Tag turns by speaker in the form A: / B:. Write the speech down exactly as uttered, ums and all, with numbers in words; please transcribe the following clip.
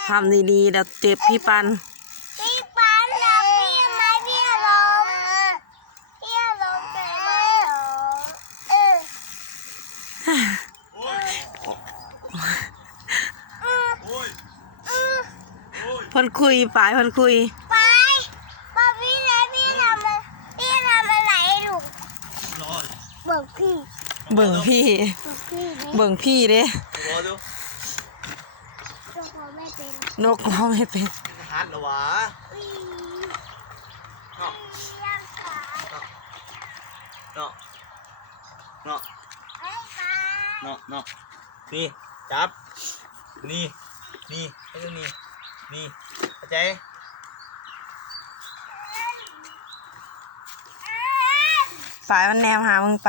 A: ทำดีๆแล้วเจ็บพี่ปัน
B: พี่ปันนะพี่ไหมพี่ลมพี่ลมเจ็บไหมเหรอเออ
A: เพิ่นคุยปลายเพิ่นคุย
B: ไปบอกพี่เลยพี่ทำอะไรพี่ทำอะไรลูกเบิ่งพี่
A: เบิ่งพี่เบิ่งพี่เด้
B: นกเราไม่เป็น
A: นกเราไม่เป็น
C: ฮัทเหรอวะเนาะเนาะเนาะเนาะเนาะนี่จับนี่นี่ให้ดูนี่นี่เข้าใจ
A: ปลายมันแนมหามึงไป